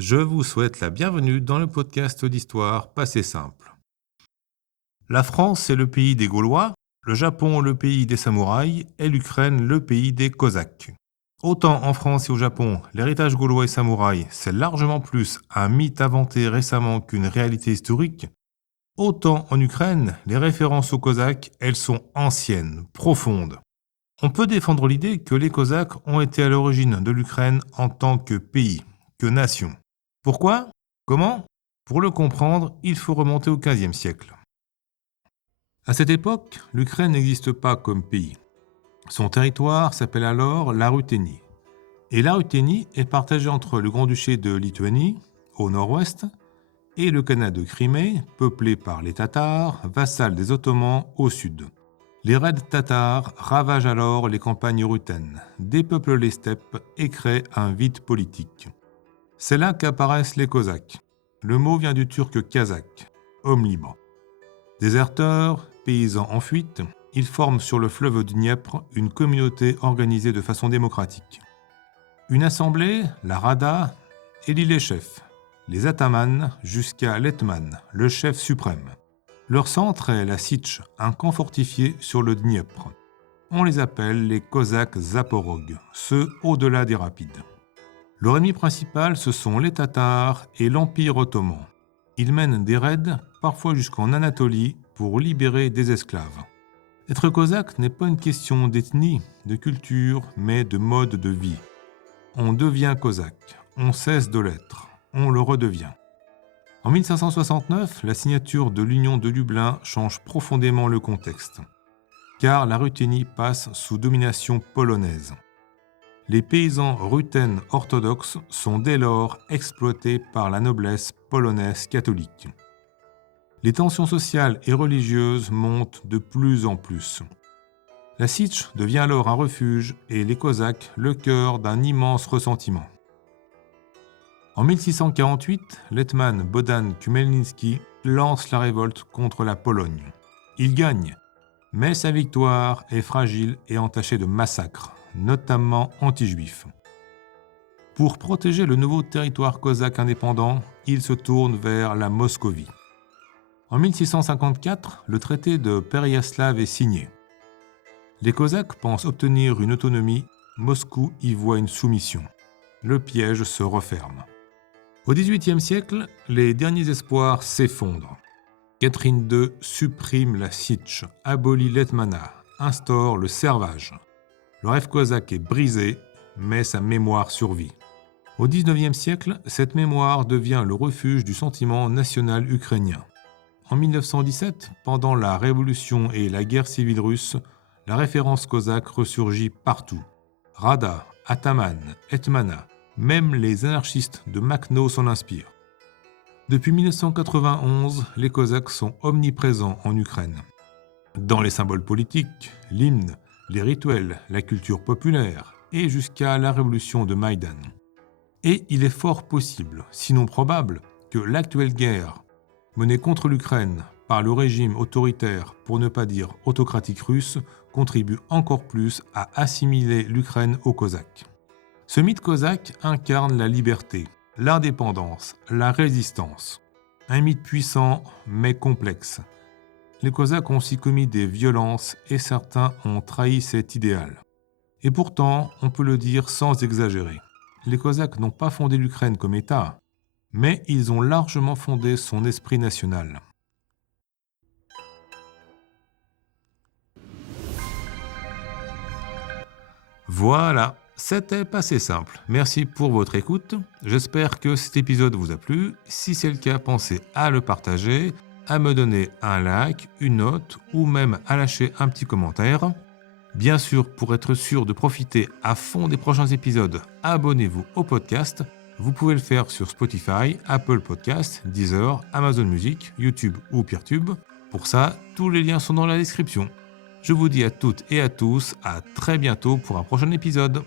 Je vous souhaite la bienvenue dans le podcast d'Histoire Passé Simple. La France, c'est le pays des Gaulois, le Japon, le pays des samouraïs, et l'Ukraine, le pays des Cosaques. Autant en France et au Japon, l'héritage gaulois et samouraï, c'est largement plus un mythe inventé récemment qu'une réalité historique, autant en Ukraine, les références aux Cosaques, elles sont anciennes, profondes. On peut défendre l'idée que les Cosaques ont été à l'origine de l'Ukraine en tant que pays, que nation. Pourquoi? Comment? Pour le comprendre, il faut remonter au XVe siècle. À cette époque, l'Ukraine n'existe pas comme pays. Son territoire s'appelle alors la Ruthénie. Et la Ruthénie est partagée entre le Grand-Duché de Lituanie, au nord-ouest, et le Khanat de Crimée, peuplé par les Tatars, vassals des Ottomans, au sud. Les raids tatars ravagent alors les campagnes ruthénes, dépeuplent les steppes et créent un vide politique. C'est là qu'apparaissent les Cosaques. Le mot vient du turc kazakh, homme libre. Déserteurs, paysans en fuite, ils forment sur le fleuve Dniepr une communauté organisée de façon démocratique. Une assemblée, la Rada, élit les chefs, les atamans jusqu'à l'hetman, le chef suprême. Leur centre est la Sich, un camp fortifié sur le Dniepr. On les appelle les Cosaques Zaporog, ceux au-delà des rapides. Leur ennemi principal, ce sont les Tatars et l'Empire ottoman. Ils mènent des raids, parfois jusqu'en Anatolie, pour libérer des esclaves. Être cosaque n'est pas une question d'ethnie, de culture, mais de mode de vie. On devient cosaque, on cesse de l'être, on le redevient. En 1569, la signature de l'Union de Lublin change profondément le contexte, car la Ruthénie passe sous domination polonaise. Les paysans ruthènes orthodoxes sont dès lors exploités par la noblesse polonaise catholique. Les tensions sociales et religieuses montent de plus en plus. La Sich devient alors un refuge et les Cosaques le cœur d'un immense ressentiment. En 1648, l'hetman Bohdan Khmelnytsky lance la révolte contre la Pologne. Il gagne, mais sa victoire est fragile et entachée de massacres, notamment anti-juifs. Pour protéger le nouveau territoire cosaque indépendant, il se tourne vers la Moscovie. En 1654, le traité de Péréyaslav est signé. Les Cosaques pensent obtenir une autonomie, Moscou y voit une soumission. Le piège se referme. Au XVIIIe siècle, les derniers espoirs s'effondrent. Catherine II supprime la Sich, abolit l'hetmanat, instaure le servage. Le rêve cosaque est brisé, mais sa mémoire survit. Au XIXe siècle, cette mémoire devient le refuge du sentiment national ukrainien. En 1917, pendant la Révolution et la guerre civile russe, la référence cosaque ressurgit partout. Rada, ataman, hetmanat, même les anarchistes de Makhno s'en inspirent. Depuis 1991, les Cosaques sont omniprésents en Ukraine. Dans les symboles politiques, l'hymne, les rituels, la culture populaire, et jusqu'à la révolution de Maïdan. Et il est fort possible, sinon probable, que l'actuelle guerre, menée contre l'Ukraine par le régime autoritaire, pour ne pas dire autocratique russe, contribue encore plus à assimiler l'Ukraine aux Cosaques. Ce mythe cosaque incarne la liberté, l'indépendance, la résistance. Un mythe puissant, mais complexe. Les Cosaques ont aussi commis des violences et certains ont trahi cet idéal. Et pourtant, on peut le dire sans exagérer, les Cosaques n'ont pas fondé l'Ukraine comme État, mais ils ont largement fondé son esprit national. Voilà, c'était Passé Simple. Merci pour votre écoute. J'espère que cet épisode vous a plu. Si c'est le cas, pensez à le partager, à me donner un like, une note ou même à lâcher un petit commentaire. Bien sûr, pour être sûr de profiter à fond des prochains épisodes, abonnez-vous au podcast. Vous pouvez le faire sur Spotify, Apple Podcasts, Deezer, Amazon Music, YouTube ou Peertube. Pour ça, tous les liens sont dans la description. Je vous dis à toutes et à tous à très bientôt pour un prochain épisode.